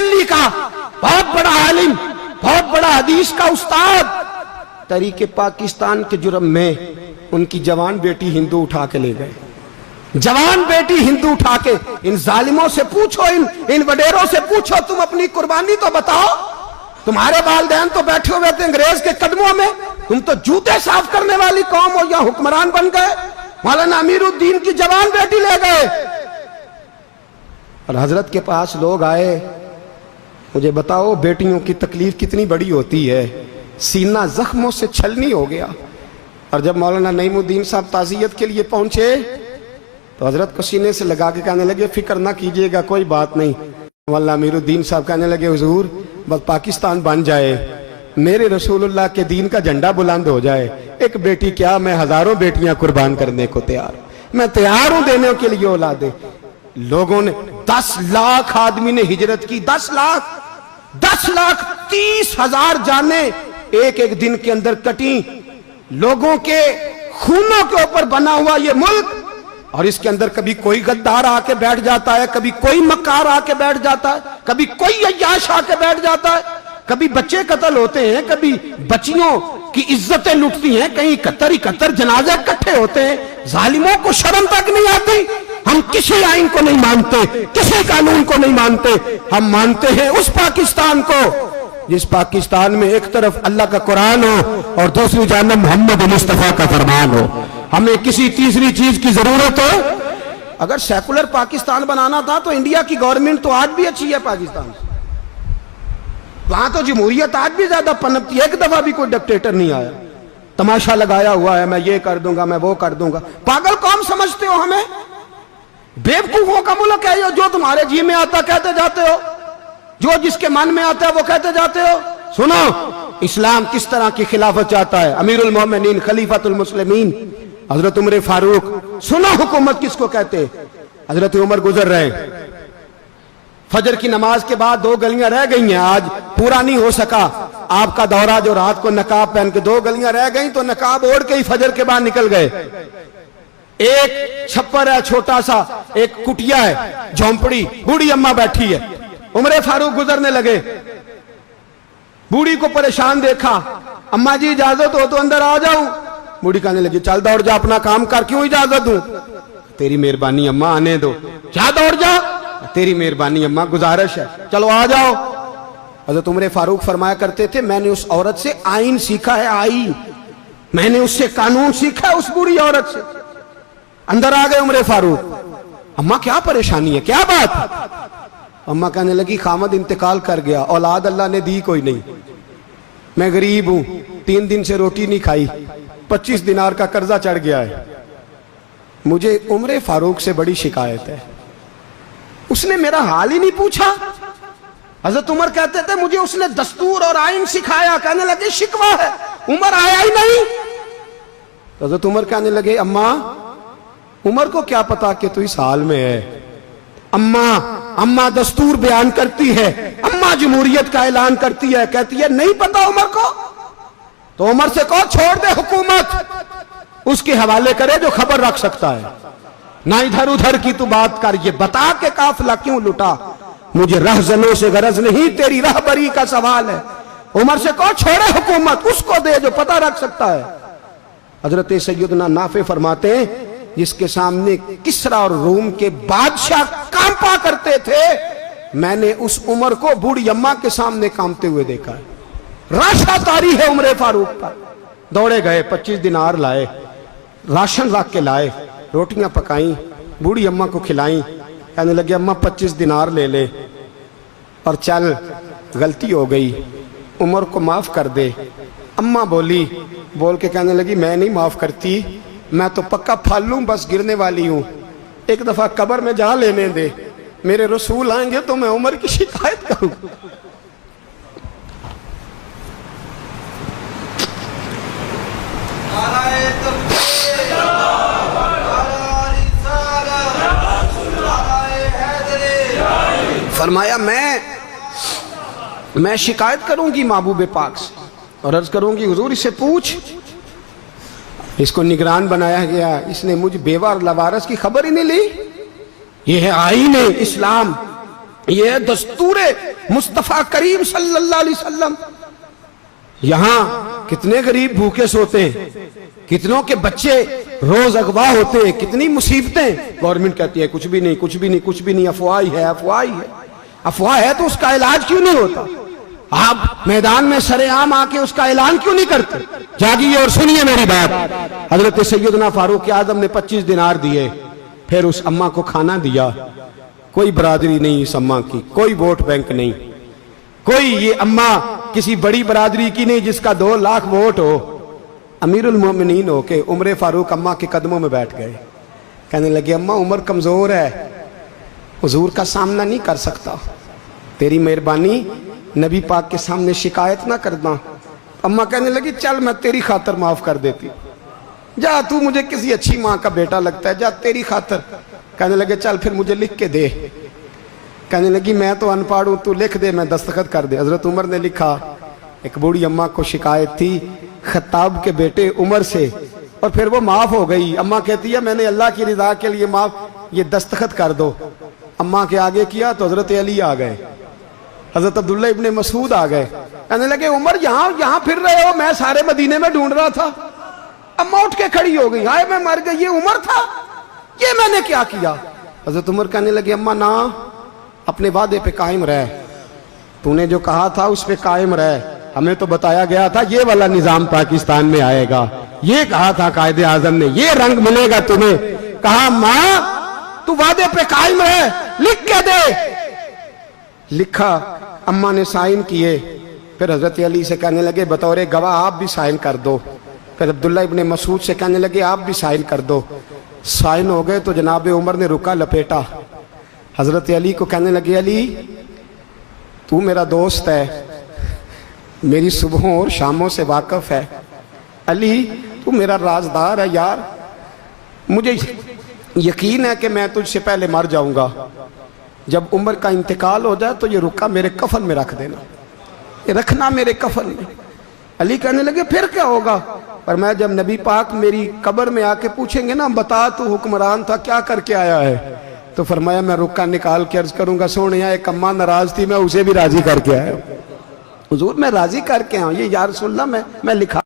دلی کا بہت بڑا عالم، بہت بڑا حدیث کا استاد، تحریک پاکستان کے جرم میں ان کی جوان بیٹی ہندو اٹھا کے لے گئے، جوان بیٹی ہندو اٹھا کے۔ ان ظالموں سے پوچھو، ان وڈیروں سے پوچھو، تم اپنی قربانی تو بتاؤ۔ تمہارے والدین تو بیٹھے ہوئے تھے انگریز کے قدموں میں، تم تو جوتے صاف کرنے والی قوم ہو، یا حکمران بن گئے۔ مولانا امیر الدین کی جوان بیٹی لے گئے، اور حضرت کے پاس لوگ آئے، مجھے بتاؤ بیٹیوں کی تکلیف کتنی بڑی ہوتی ہے، سینہ زخموں سے چھلنی ہو گیا۔ اور جب مولانا نعیم الدین صاحب تعزیت کے لیے پہنچے تو حضرت کو سینے سے لگا کے کہنے لگے فکر نہ کیجئے گا، کوئی بات نہیں۔ مولانا امیر الدین صاحب کہنے لگے حضور بس پاکستان بن جائے، میرے رسول اللہ کے دین کا جھنڈا بلند ہو جائے، ایک بیٹی کیا میں ہزاروں بیٹیاں قربان کرنے کو تیار، میں تیار ہوں دینے کے لیے اولادیں۔ لوگوں نے 10 لاکھ آدمی نے ہجرت کی، 10 لاکھ 30,000 جانیں ایک ایک دن کے اندر کٹیں۔ لوگوں کے خونوں کے اوپر بنا ہوا یہ ملک، اور اس کے اندر کبھی کوئی غدار آ کے بیٹھ جاتا ہے، کبھی کوئی مکار آ کے بیٹھ جاتا ہے، کبھی کوئی عیاش آ کے بیٹھ جاتا ہے، کبھی بچے قتل ہوتے ہیں، کبھی بچیوں کی عزتیں لٹتی ہیں، کہیں 71 جنازے اکٹھے ہوتے ہیں۔ ظالموں کو شرم تک نہیں آتی۔ ہم کسی آئین کو نہیں مانتے، کسی قانون کو نہیں مانتے، ہم مانتے ہیں اس پاکستان کو جس پاکستان میں ایک طرف اللہ کا قرآن ہو اور دوسری جانب محمد مصطفیٰ کا فرمان ہو۔ ہمیں کسی تیسری چیز کی ضرورت ہو؟ اگر سیکولر پاکستان بنانا تھا تو انڈیا کی گورنمنٹ تو آج بھی اچھی ہے پاکستان سے، وہاں تو جمہوریت آج بھی زیادہ پنپتی ہے، ایک دفعہ بھی کوئی ڈکٹیٹر نہیں آیا، تماشا لگایا ہوا ہے میں یہ کر دوں گا، میں وہ کر دوں گا۔ پاگل قوم سمجھتے ہو ہمیں؟ بیوقوفوں کا ملک ہے یہ، جو تمہارے جی میں آتا کہتے جاتے ہو، جو جس کے من میں آتا ہے وہ کہتے جاتے ہو۔ سنو اسلام کس طرح کی خلافت چاہتا ہے، امیر المومنین خلیفۃ المسلمین حضرت عمر فاروق۔ سنو حکومت کس کو کہتے، حضرت عمر گزر رہے، فجر کی نماز کے بعد 2 گلیاں رہ گئی ہیں، آج پورا نہیں ہو سکا آپ کا دورہ، جو رات کو نقاب پہن کے 2 گلیاں رہ گئیں تو نقاب اوڑھ کے ہی فجر کے بعد نکل گئے۔ ایک چھپر ہے چھوٹا سا، ایک کٹیا ہے جھونپڑی، بوڑھی اماں بیٹھی ہے، عمر فاروق گزرنے لگے، بوڑھی کو پریشان دیکھا، اماں جی اجازت ہو تو اندر آ جاؤں؟ بوڑھی کہنے لگی چل دوڑ جا اپنا کام کر، کیوں اجازت دوں؟ تیری مہربانی اماں آنے دو۔ کیا دوڑ جا؟ تیری مہربانی اماں گزارش ہے، چلو آ جاؤ۔ حضرت عمر فاروق فرمایا کرتے تھے میں نے اس عورت سے آئین سیکھا ہے، آئین، میں نے اس سے قانون سیکھا ہے، اس بوڑھی عورت سے۔ اندر آ گئے عمر فاروق، اماں کیا پریشانی ہے، کیا بات؟ اماں کہنے لگی خامد انتقال کر گیا، اولاد اللہ نے دی کوئی نہیں، میں غریب ہوں، 3 دن سے روٹی نہیں کھائی، 25 دینار کا قرضہ چڑھ گیا ہے، مجھے عمر فاروق سے بڑی شکایت ہے، اس نے میرا حال ہی نہیں پوچھا۔ حضرت عمر کہتے تھے مجھے اس نے دستور اور آئین سکھایا، کہنے لگے شکوہ ہے، عمر آیا ہی نہیں۔ حضرت عمر کہنے لگے اماں، عمر کو کیا پتا کہ تو اس حال میں ہے، اماں دستور بیان کرتی ہے، اماں جمہوریت کا اعلان کرتی ہے، کہتی ہے نہیں پتا عمر کو، تو عمر سے کہو چھوڑ دے حکومت، اس کے حوالے کرے جو خبر رکھ سکتا ہے، نہ ادھر ادھر کی تو بات کر، یہ بتا کہ قافلہ کیوں لٹا، مجھے رہزنوں سے غرض نہیں، تیری رہبری کا سوال ہے۔ عمر سے کہو چھوڑے حکومت، اس کو دے جو پتہ رکھ سکتا ہے۔ حضرت سیدنا نافع فرماتے ہیں جس کے سامنے کسریٰ اور روم کے بادشاہ کانپا کرتے تھے، میں نے اس عمر کو بوڑھی اماں کے سامنے کانپتے ہوئے دیکھا ہے۔ راشا طاری ہے عمر فاروق کا۔ دوڑے گئے، 25 دینار لائے، راشن رکھ کے لائے، روٹیاں پکائیں، بوڑھی اماں کو کھلائیں، کہنے لگے اماں 25 دینار لے لے اور چل، غلطی ہو گئی، عمر کو معاف کر دے۔ اماں بول کے کہنے لگی میں نہیں معاف کرتی، میں تو پکا پھالوں، بس گرنے والی ہوں، ایک دفعہ قبر میں جا لینے دے، میرے رسول آئیں گے تو میں عمر کی شکایت کروں۔ فرمایا میں شکایت کروں گی محبوب پاک سے اور عرض کروں گی حضور اس سے پوچھ، اس کو نگران بنایا گیا، اس نے مجھ بیوہ اور لوارث کی خبر ہی نہیں لی، یہ ہے آئین اسلام، یہ ہے دستور مصطفیٰ کریم صلی اللہ علیہ وسلم۔ یہاں کتنے غریب بھوکے سوتے ہیں، کتنوں کے بچے روز اغوا ہوتے ہیں، کتنی مصیبتیں۔ گورنمنٹ کہتی ہے کچھ بھی نہیں کچھ بھی نہیں کچھ بھی نہیں، افواہ ہی ہے افواہ ہی ہے۔ افواہ ہے تو اس کا علاج کیوں نہیں ہوتا؟ آپ میدان میں سر عام آ کے اس کا اعلان کیوں نہیں کرتے؟ جاگیے اور سنیے میری بات۔ حضرت سیدنا فاروق اعظم نے 25 دینار دیے، پھر اس اماں کو کھانا دیا۔ کوئی برادری نہیں اس اماں کی، کوئی ووٹ بینک نہیں، کوئی یہ اماں کسی بڑی برادری کی نہیں جس کا 2 لاکھ ووٹ ہو۔ امیر المومنین ہو کے عمر فاروق اماں کے قدموں میں بیٹھ گئے، کہنے لگے اماں عمر کمزور ہے، حضور کا سامنا نہیں کر سکتا، تیری مہربانی نبی پاک کے سامنے شکایت نہ کرنا۔ اماں کہنے لگی چل میں تیری خاطر معاف کر دیتی، جا تو مجھے کسی اچھی ماں کا بیٹا لگتا ہے، جا تیری خاطر۔ کہنے لگے چل پھر مجھے لکھ کے دے۔ کہنے لگی میں تو ان پڑھ ہوں، تو لکھ دے میں دستخط کر دے۔ حضرت عمر نے لکھا۔ ایک بوڑھی اماں کو شکایت تھی خطاب کے بیٹے عمر سے، اور پھر وہ معاف ہو گئی۔ اماں کہتی ہے میں نے اللہ کی رضا کے لیے معاف، یہ دستخط کر دو۔ اماں کے آگے کیا تو حضرت علی آ گئے، حضرت عبداللہ ابن مسعود آ گئے، کہنے لگے عمر یہاں پھر رہے ہو، میں سارے مدینے میں ڈھونڈ رہا تھا۔ اماں اٹھ کے کھڑی ہو گئی، ہائے میں مر گئی، یہ عمر تھا، یہ میں نے کیا کیا؟ حضرت عمر کہنے لگے اماں نہ، اپنے وعدے پہ قائم رہ، تو نے جو کہا تھا اس پہ قائم رہ، ہمیں تو بتایا گیا تھا یہ والا نظام پاکستان میں آئے گا، یہ کہا تھا قائد اعظم نے، یہ رنگ ملے گا تمہیں۔ کہا ماں تو وعدے پہ قائم رہ، لکھ کے دے۔ لکھا، اماں نے سائن کیے، پھر حضرت علی سے کہنے لگے بطور گواہ آپ بھی سائن کر دو۔ پھر عبداللہ ابن مسعود سے کہنے لگے آپ بھی سائن کر دو۔ سائن ہو گئے تو جناب عمر نے رکا لپیٹا، حضرت علی کو کہنے لگے علی تو میرا دوست ہے، میری صبحوں اور شاموں سے واقف ہے، علی تو میرا رازدار ہے یار، مجھے یقین ہے کہ میں تجھ سے پہلے مر جاؤں گا، جب عمر کا انتقال ہو جائے تو یہ رکا میرے کفن میں رکھ دینا، یہ رکھنا میرے کفن میں۔ علی کہنے لگے پھر کیا ہوگا؟ پر میں جب نبی پاک میری قبر میں آ کے پوچھیں گے نا بتا تو حکمران تھا کیا کر کے آیا ہے، تو فرمایا میں رکا نکال کے عرض کروں گا سونے ایک اماں ناراض تھی میں اسے بھی راضی کر کے آیا ہوں، حضور میں راضی کر کے آؤں، یہ یا رسول اللہ میں لکھا